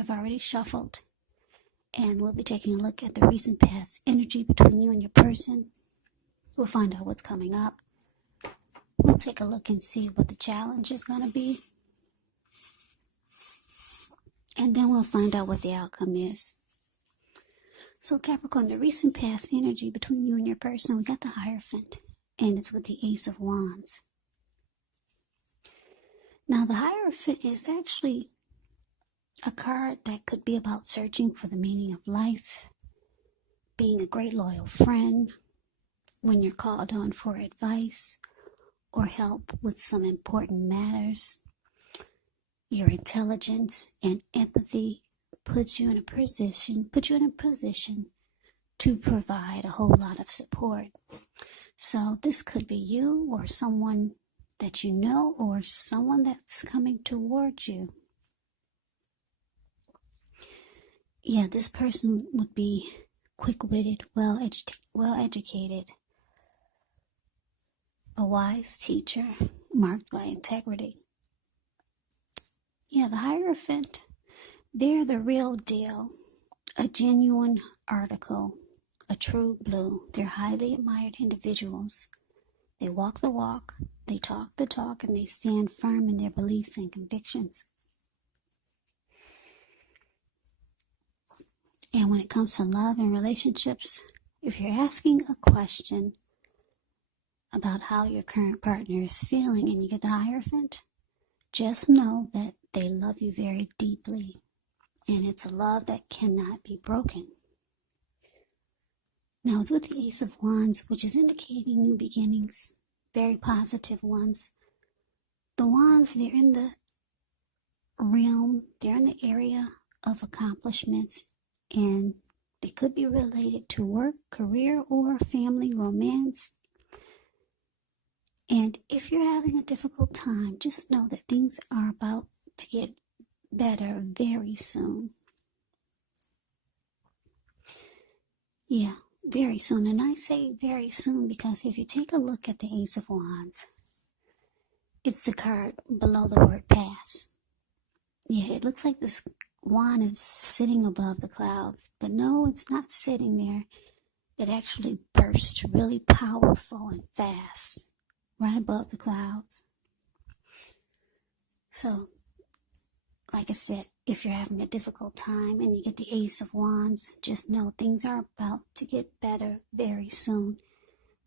I've already shuffled, and we'll be taking a look at the recent past energy between you and your person. We'll find out what's coming up. We'll take a look and see what the challenge is going to be. And then we'll find out what the outcome is. So Capricorn, the recent past energy between you and your person, we got the Hierophant, and it's with the Ace of Wands. Now the Hierophant is actually a card that could be about searching for the meaning of life, being a great loyal friend when you're called on for advice or help with some important matters. Your intelligence and empathy puts you in a position to provide a whole lot of support. So this could be you or someone that you know or someone that's coming towards you. Yeah, this person would be quick-witted, well-educated, a wise teacher marked by integrity. Yeah, the Hierophant, they're the real deal, a genuine article, a true blue. They're highly admired individuals. They walk the walk, they talk the talk, and they stand firm in their beliefs and convictions. And when it comes to love and relationships, if you're asking a question about how your current partner is feeling and you get the Hierophant, just know that they love you very deeply, and it's a love that cannot be broken. Now it's with the Ace of Wands, which is indicating new beginnings, very positive ones. The Wands, they're in the area of accomplishments, and they could be related to work, career, or family, romance. And if you're having a difficult time, just know that things are about to get better very soon. Yeah, very soon. And I say very soon because if you take a look at the Ace of Wands, it's the card below the word pass. Yeah, it looks like this wand is sitting above the clouds, but no, it's not sitting there. It actually bursts really powerful and fast right above the clouds. So, like I said, if you're having a difficult time and you get the Ace of Wands, just know things are about to get better very soon.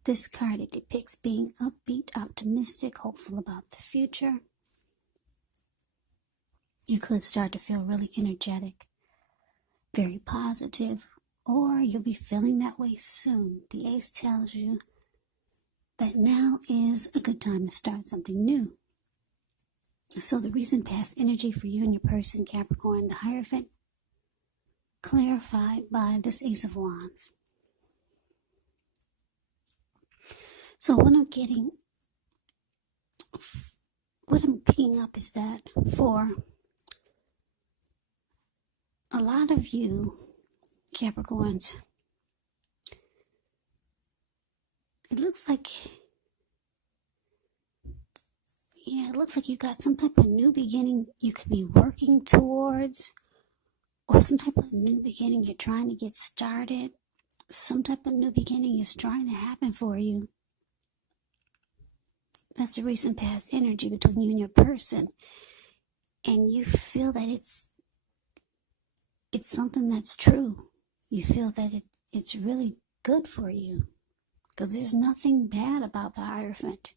This card, it depicts being upbeat, optimistic, hopeful about the future. You could start to feel really energetic, very positive, or you'll be feeling that way soon. The Ace tells you that now is a good time to start something new. So the recent past energy for you and your person, Capricorn, the Hierophant, clarified by this Ace of Wands. So what I'm picking up is that for a lot of you, Capricorns, it looks like you got some type of new beginning you could be working towards, or some type of new beginning you're trying to get started. Some type of new beginning is trying to happen for you. That's the recent past energy between you and your person. And you feel that it's something that's true. You feel that it's really good for you. Because there's nothing bad about the Hierophant.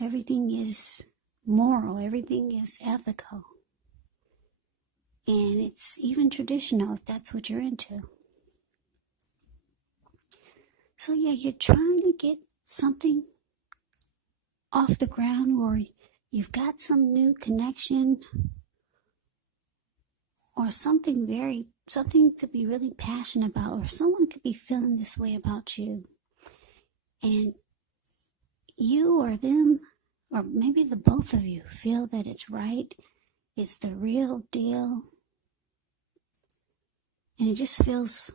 Everything is moral. Everything is ethical. And it's even traditional if that's what you're into. So yeah, you're trying to get something off the ground, or you've got some new connection, or something you could be really passionate about, or someone could be feeling this way about you. And you or them, or maybe the both of you, feel that it's right, it's the real deal, and it feels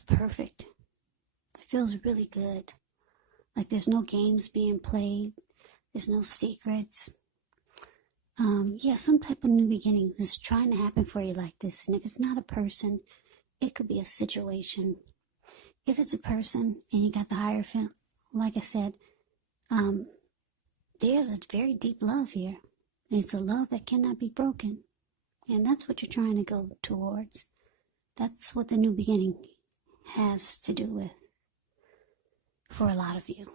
perfect. It feels really good. Like there's no games being played, there's no secrets. Yeah, some type of new beginning is trying to happen for you like this. And if it's not a person, it could be a situation. If it's a person and you got the Hierophant, like I said, there's a very deep love here. It's a love that cannot be broken. And that's what you're trying to go towards. That's what the new beginning has to do with for a lot of you.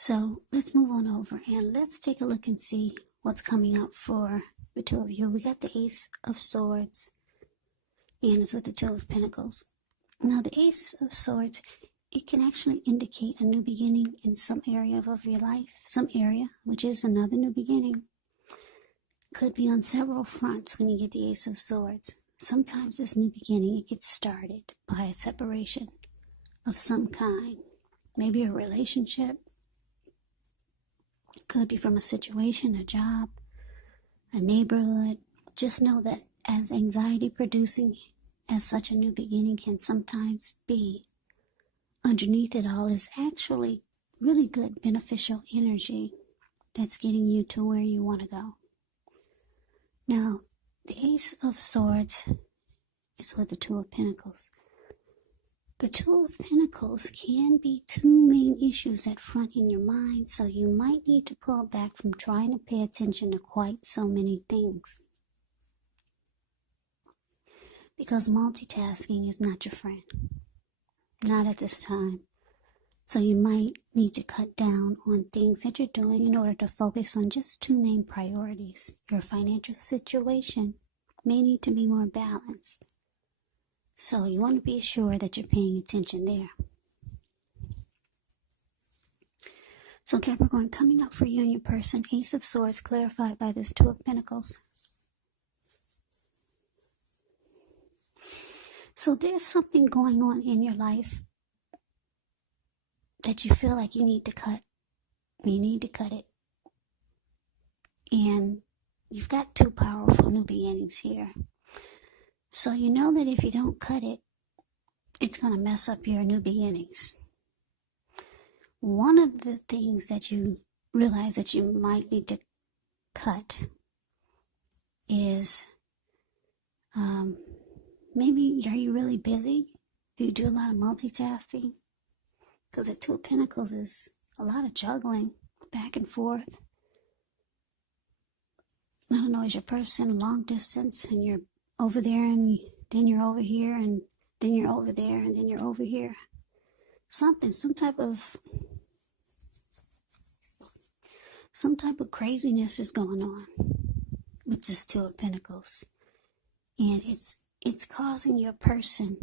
So let's move on over and let's take a look and see what's coming up for the two of you. We got the Ace of Swords and it's with the Two of Pentacles. Now the Ace of Swords, it can actually indicate a new beginning in some area of your life, some area, which is another new beginning. Could be on several fronts when you get the Ace of Swords. Sometimes this new beginning, it gets started by a separation of some kind. Maybe a relationship. Could be from a situation, a job, a neighborhood. Just know that as anxiety producing as such a new beginning can sometimes be, underneath it all is actually really good beneficial energy that's getting you to where you want to go. Now, the Ace of Swords is with the Two of Pentacles. The Two of Pentacles can be two main issues at front in your mind, so you might need to pull back from trying to pay attention to quite so many things. Because multitasking is not your friend. Not at this time. So you might need to cut down on things that you're doing in order to focus on just two main priorities. Your financial situation may need to be more balanced. So you want to be sure that you're paying attention there. So Capricorn, coming up for you and your person, Ace of Swords clarified by this Two of Pentacles. So there's something going on in your life that you feel like you need to cut. You need to cut it. And you've got two powerful new beginnings here. So you know that if you don't cut it, it's going to mess up your new beginnings. One of the things that you realize that you might need to cut is maybe are you really busy? Do you do a lot of multitasking? Because the Two of Pentacles is a lot of juggling back and forth. I don't know, is your person long distance and you're over there and then you're over here and then you're over there and then you're over here? Some type of craziness is going on with this Two of Pentacles. And it's causing your person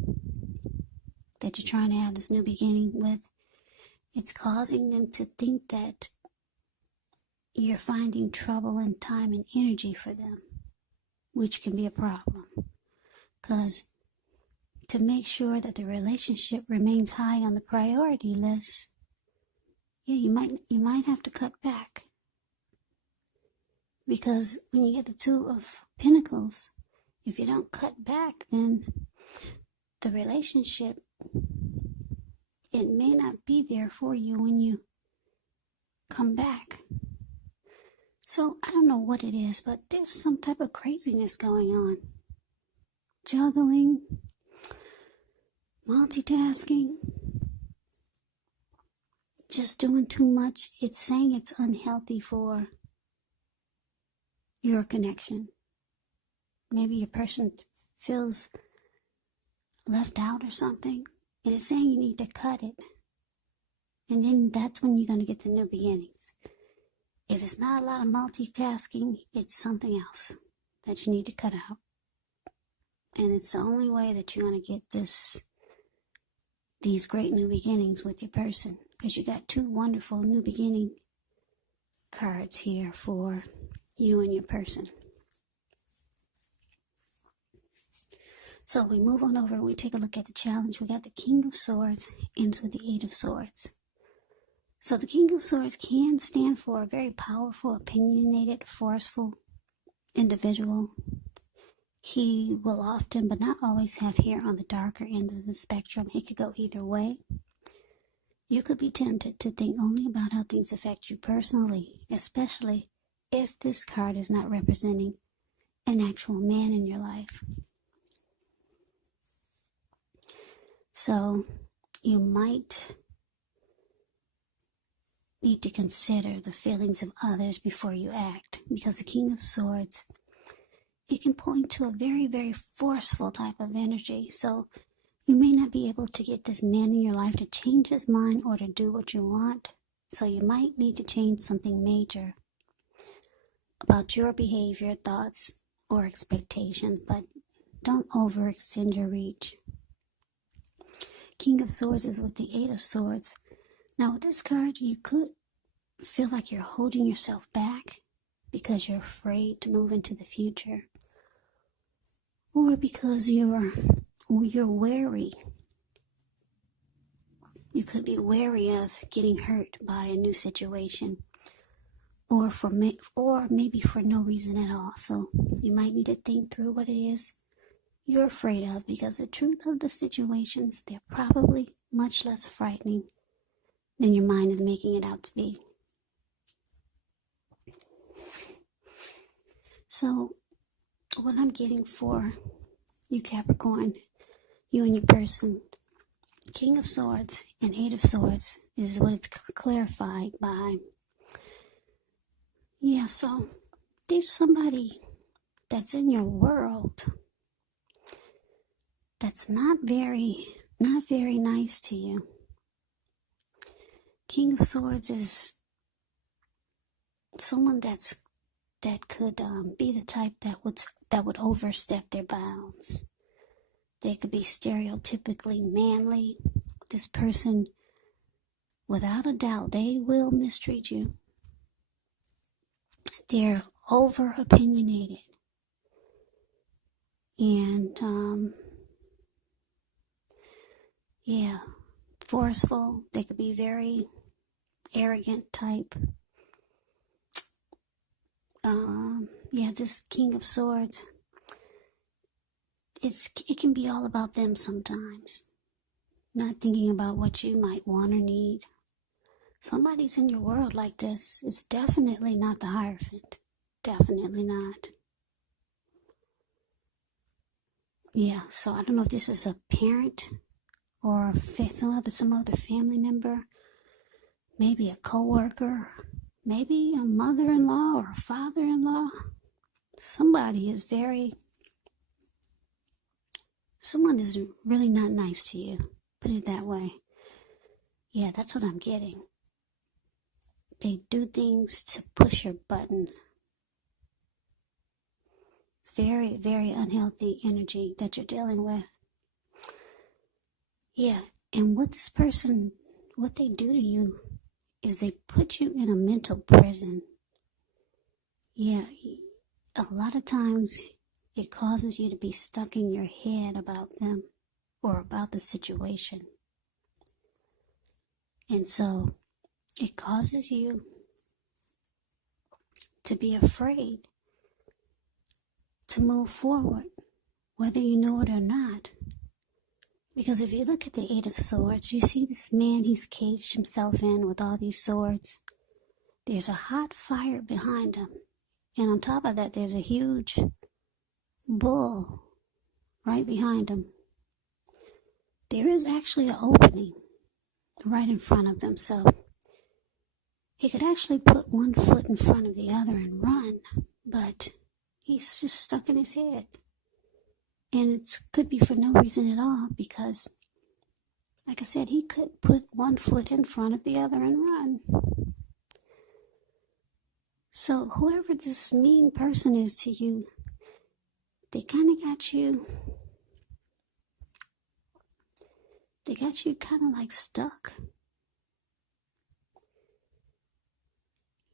that you're trying to have this new beginning with, it's causing them to think that you're finding trouble and time and energy for them, which can be a problem. Because to make sure that the relationship remains high on the priority list, yeah, you might have to cut back. Because when you get the Two of Pentacles, if you don't cut back, then the relationship, it may not be there for you when you come back. So I don't know what it is, but there's some type of craziness going on. Juggling, multitasking, just doing too much. It's saying it's unhealthy for your connection. Maybe your person feels left out or something, and it's saying you need to cut it. And then that's when you're going to get the new beginnings. If it's not a lot of multitasking, it's something else that you need to cut out. And it's the only way that you're going to get these great new beginnings with your person. Because you got two wonderful new beginning cards here for you and your person. So we move on over, we take a look at the challenge. We got the King of Swords ends with the Eight of Swords. So the King of Swords can stand for a very powerful, opinionated, forceful individual. He will often, but not always, have hair on the darker end of the spectrum. He could go either way. you could be tempted to think only about how things affect you personally, especially if this card is not representing an actual man in your life. So you might need to consider the feelings of others before you act, because the King of Swords, it can point to a very, very forceful type of energy. So you may not be able to get this man in your life to change his mind or to do what you want. So you might need to change something major about your behavior, thoughts, or expectations, but don't overextend your reach. King of Swords is with the Eight of Swords. Now with this card, you could feel like you're holding yourself back because you're afraid to move into the future, or because you're wary. You could be wary of getting hurt by a new situation, or maybe for no reason at all. So you might need to think through what it is you're afraid of, because the truth of the situations, they're probably much less frightening than your mind is making it out to be. So what I'm getting for you, Capricorn, you and your person, King of Swords and Eight of Swords is what it's clarified by. Yeah, so there's somebody that's in your world that's not very nice to you. King of Swords is someone that could be the type that would overstep their bounds. They could be stereotypically manly. This person, without a doubt, they will mistreat you. They're over opinionated. And forceful. They could be very arrogant type. This King of Swords, it can be all about them sometimes, not thinking about what you might want or need. Somebody's in your world like this. It's definitely not the Hierophant. Definitely not. Yeah, so I don't know if this is a parent or some other family member, maybe a co-worker, maybe a mother-in-law or a father-in-law. Someone is really not nice to you. Put it that way. Yeah, that's what I'm getting. They do things to push your buttons. Very, very unhealthy energy that you're dealing with. Yeah, and what they do to you is they put you in a mental prison. Yeah, a lot of times it causes you to be stuck in your head about them or about the situation. And so it causes you to be afraid to move forward, whether you know it or not. Because if you look at the Eight of Swords, you see this man, he's caged himself in with all these swords. There's a hot fire behind him. And on top of that, there's a huge bull right behind him. There is actually an opening right in front of him. So he could actually put one foot in front of the other and run. But he's just stuck in his head. And it could be for no reason at all, because, like I said, he could put one foot in front of the other and run. So whoever this mean person is to you, they kind of got you kind of like stuck.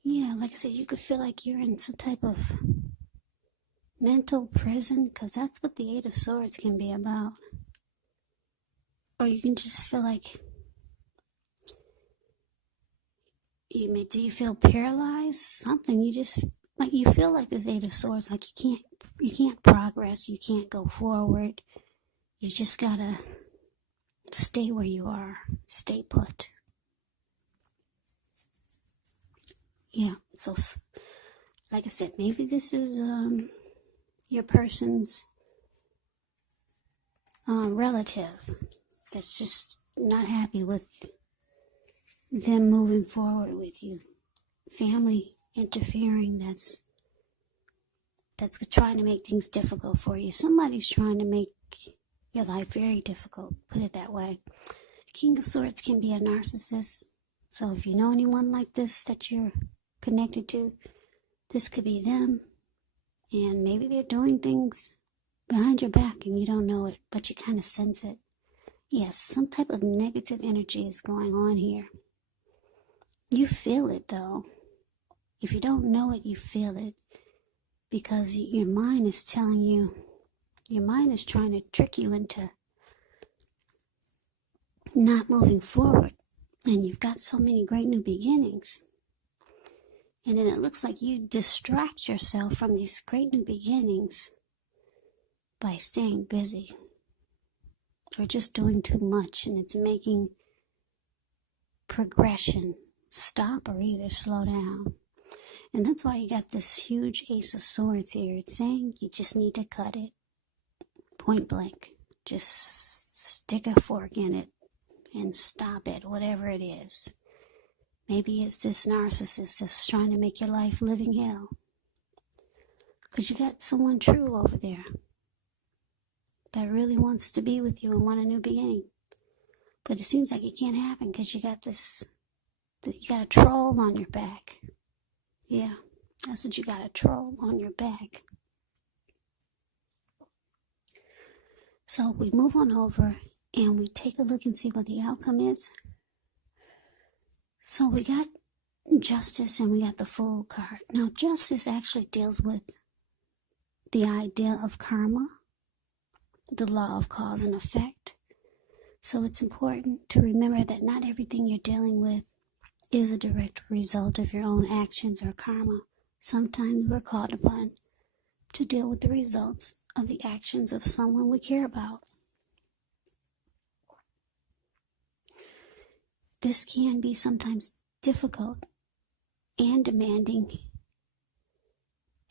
Yeah, like I said, you could feel like you're in some type of mental prison, because that's what the Eight of Swords can be about. Or you can just feel like do you feel paralyzed? Something, you just like, you feel like this Eight of Swords, like you can't progress, you can't go forward. You just gotta stay where you are, stay put. Yeah, so like I said, maybe this is your person's relative that's just not happy with them moving forward with you. Family interfering that's trying to make things difficult for you. Somebody's trying to make your life very difficult, put it that way. King of Swords can be a narcissist. So if you know anyone like this that you're connected to, this could be them. And maybe they're doing things behind your back and you don't know it, but you kind of sense it. Yes, some type of negative energy is going on here. You feel it though. If you don't know it, you feel it. Because your mind is telling you, your mind is trying to trick you into not moving forward. And you've got so many great new beginnings. And then it looks like you distract yourself from these great new beginnings by staying busy or just doing too much, and it's making progression stop or either slow down. And that's why you got this huge Ace of Swords here. It's saying you just need to cut it point blank. Just stick a fork in it and stop it, whatever it is. Maybe it's this narcissist that's trying to make your life living hell. Because you got someone true over there that really wants to be with you and want a new beginning. But it seems like it can't happen because you got a troll on your back. Yeah, that's what you got, a troll on your back. So we move on over and we take a look and see what the outcome is. So we got Justice and we got the Fool card. Now Justice actually deals with the idea of karma, the law of cause and effect. So it's important to remember that not everything you're dealing with is a direct result of your own actions or karma. Sometimes we're called upon to deal with the results of the actions of someone we care about. This can be sometimes difficult and demanding,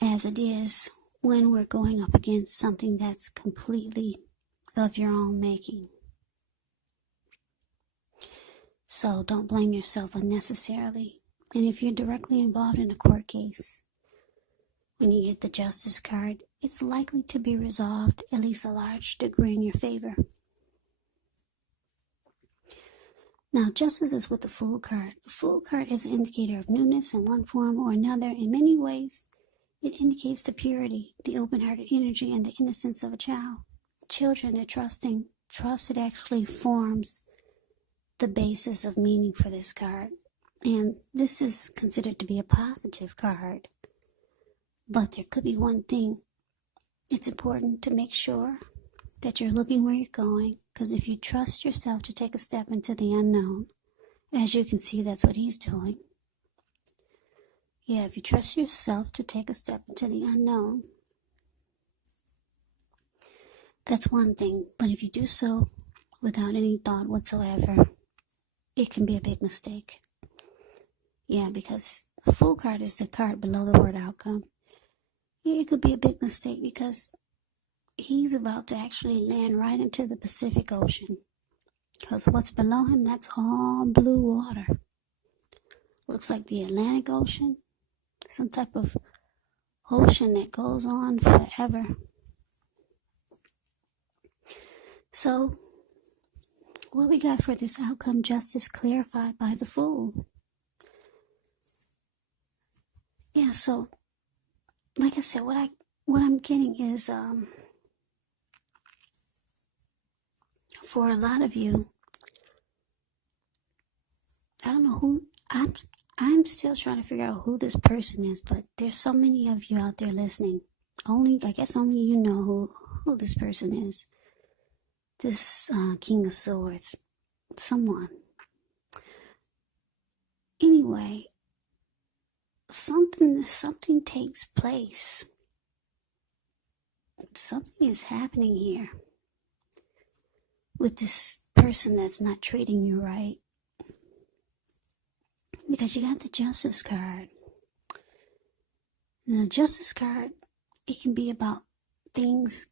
as it is when we're going up against something that's completely of your own making. So don't blame yourself unnecessarily. And if you're directly involved in a court case, when you get the Justice card, it's likely to be resolved, at least a large degree, in your favor. Now, Justice is with the Fool card. The Fool card is an indicator of newness in one form or another. In many ways, it indicates the purity, the open-hearted energy, and the innocence of a child. Children, they're trusting. Trust, it actually forms the basis of meaning for this card. And this is considered to be a positive card. But there could be one thing. It's important to make sure that you're looking where you're going, because if you trust yourself to take a step into the unknown, as you can see, that's what he's doing. Yeah, if you trust yourself to take a step into the unknown, that's one thing. But if you do so without any thought whatsoever, it can be a big mistake. Yeah, because the Fool card is the card below the word outcome. Yeah, it could be a big mistake because he's about to actually land right into the Pacific Ocean. Because what's below him, that's all blue water. Looks like the Atlantic Ocean. Some type of ocean that goes on forever. So, what we got for this outcome, Justice clarified by the Fool. Yeah, so, like I said, what I'm getting is, for a lot of you, I don't know who, I'm still trying to figure out who this person is, but there's so many of you out there listening. I guess only you know who this person is. This King of Swords. Someone. Anyway, something takes place. Something is happening here with this person that's not treating you right. Because you got the Justice card. And the Justice card, it can be about things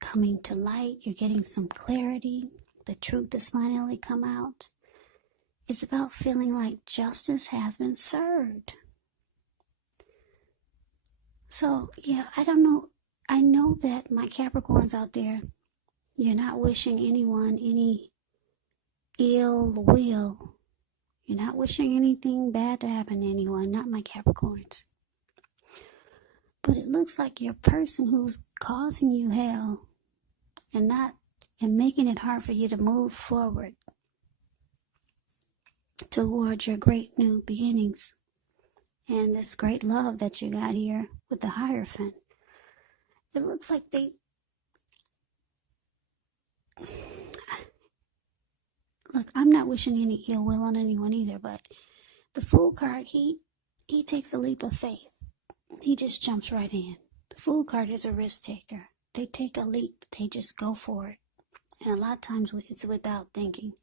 coming to light. You're getting some clarity. The truth has finally come out. It's about feeling like justice has been served. So, yeah, I don't know. I know that my Capricorns out there, you're not wishing anyone any ill will. You're not wishing anything bad to happen to anyone, not my Capricorns. But it looks like your person who's causing you hell and making it hard for you to move forward towards your great new beginnings and this great love that you got here with the Hierophant. It looks like look, I'm not wishing any ill will on anyone either, but the Fool card, he takes a leap of faith. He just jumps right in. The Fool card is a risk taker. They take a leap. They just go for it. And a lot of times it's without thinking.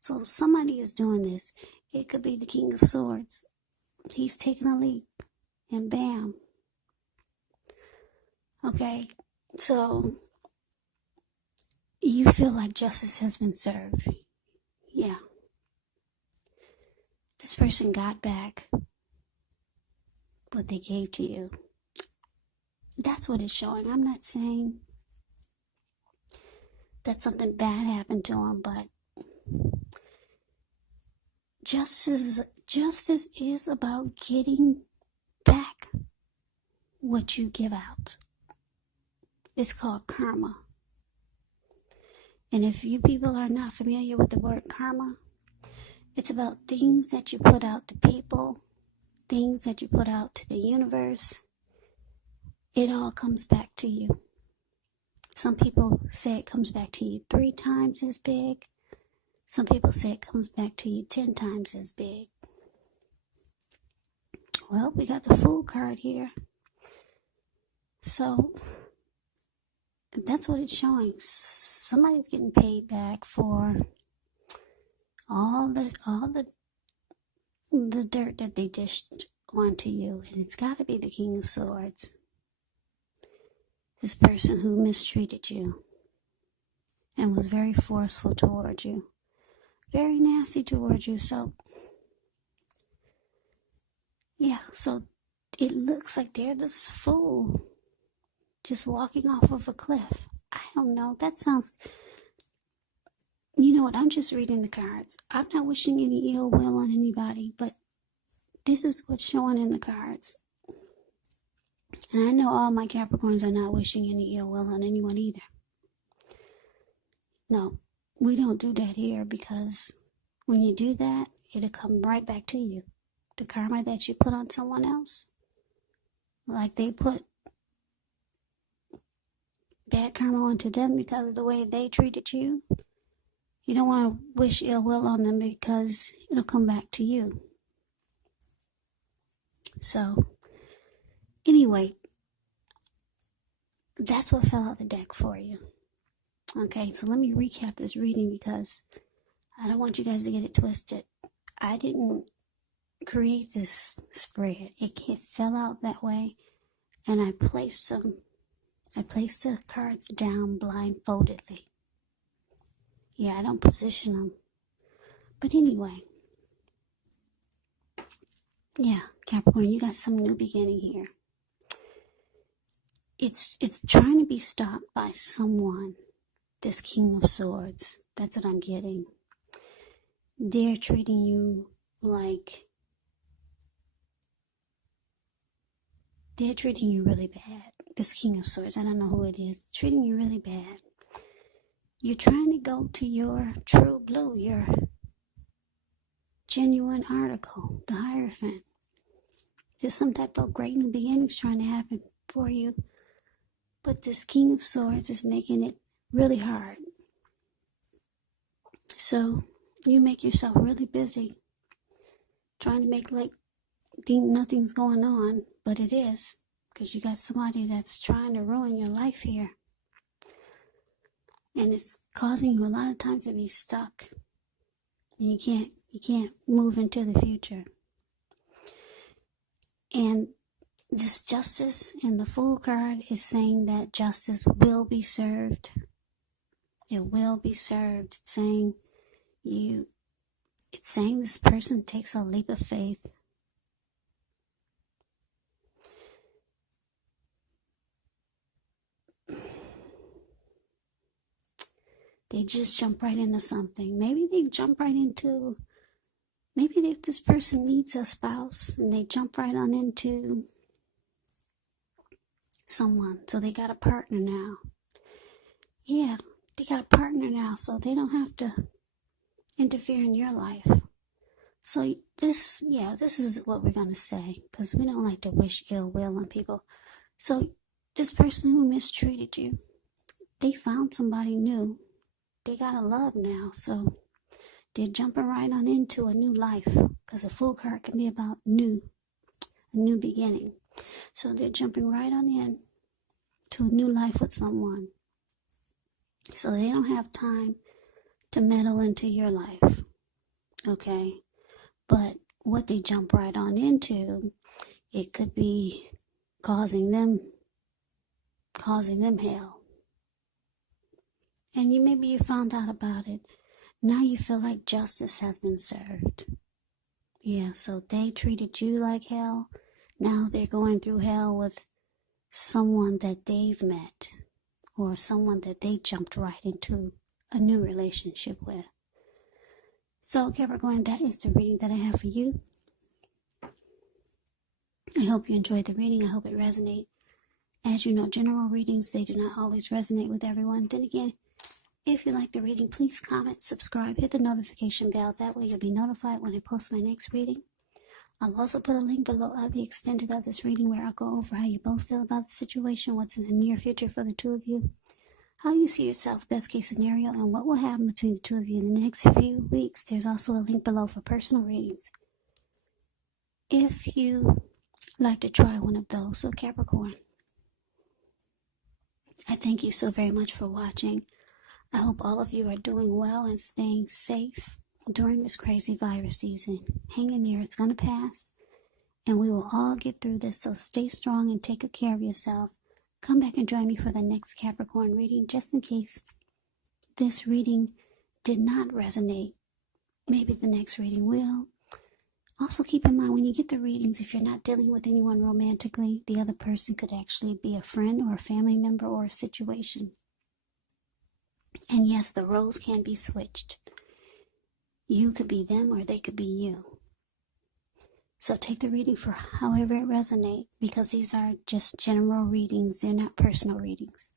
So somebody is doing this. It could be the King of Swords. He's taking a leap. And bam. Okay. So you feel like justice has been served. Yeah. This person got back what they gave to you. That's what it's showing. I'm not saying that something bad happened to him, but justice is about getting back what you give out. It's called karma. And if you people are not familiar with the word karma, it's about things that you put out to people, things that you put out to the universe. It all comes back to you. Some people say it comes back to you 3 times as big. Some people say it comes back to you 10 times as big. Well, we got the Fool card here. So that's what it's showing. Somebody's getting paid back for all the dirt that they dished onto you, and it's got to be the King of Swords. This person who mistreated you and was very forceful towards you, very nasty towards you. So yeah, so it looks like they're this fool just walking off of a cliff. I don't know. That sounds, you know what? I'm just reading the cards. I'm not wishing any ill will on anybody, but this is what's showing in the cards. And I know all my Capricorns are not wishing any ill will on anyone either. No, we don't do that here, because when you do that, it'll come right back to you. The karma that you put on someone else, like they put bad karma onto them because of the way they treated you. You don't want to wish ill will on them, because it'll come back to you. So, anyway, that's what fell out the deck for you. Okay, so let me recap this reading, because I don't want you guys to get it twisted. I didn't create this spread. It fell out that way, and I placed the cards down blindfoldedly. Yeah, I don't position them. But anyway, yeah, Capricorn, you got some new beginning here. It's trying to be stopped by someone. This King of Swords. That's what I'm getting. They're treating you like... They're treating you really bad. This King of Swords, I don't know who it is, treating you really bad. You're trying to go to your true blue, your genuine article, the Hierophant. There's some type of great new beginnings trying to happen for you. But this King of Swords is making it really hard. So you make yourself really busy trying to make like think nothing's going on, but it is, because you got somebody that's trying to ruin your life here. And it's causing you a lot of times to be stuck. And you can't move into the future. And this justice in the Fool card is saying that justice will be served. It will be served. It's saying this person takes a leap of faith. They just jump right into something. Maybe this person needs a spouse and they jump right on into someone. So they got a partner now. Yeah, they got a partner now, so they don't have to interfere in your life. So this is what we're going to say, because we don't like to wish ill will on people. So this person who mistreated you, they found somebody new. They got a love now, so they're jumping right on into a new life, because a Fool card can be about a new beginning. So they're jumping right on in to a new life with someone. So they don't have time to meddle into your life, okay? But what they jump right on into, it could be causing them hell. And maybe you found out about it. Now you feel like justice has been served. Yeah, so they treated you like hell. Now they're going through hell with someone that they've met, or someone that they jumped right into a new relationship with. So Capricorn, that is the reading that I have for you. I hope you enjoyed the reading. I hope it resonates. As you know, general readings, they do not always resonate with everyone. Then again, if you like the reading, please comment, subscribe, hit the notification bell. That way you'll be notified when I post my next reading. I'll also put a link below of the extended of this reading where I'll go over how you both feel about the situation, what's in the near future for the two of you, how you see yourself, best case scenario, and what will happen between the two of you in the next few weeks. There's also a link below for personal readings, if you like to try one of those. So Capricorn, I thank you so very much for watching. I hope all of you are doing well and staying safe during this crazy virus season. Hang in there, it's going to pass, and we will all get through this. So stay strong and take good care of yourself. Come back and join me for the next Capricorn reading, just in case this reading did not resonate. Maybe the next reading will. Also keep in mind, when you get the readings, if you're not dealing with anyone romantically, the other person could actually be a friend or a family member or a situation. And yes, the roles can be switched. You could be them or they could be you. So take the reading for however it resonates, because these are just general readings. They're not personal readings.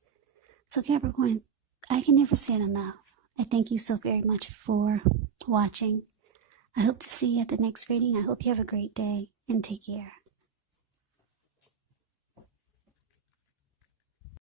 So Capricorn, I can never say it enough. I thank you so very much for watching. I hope to see you at the next reading. I hope you have a great day and take care.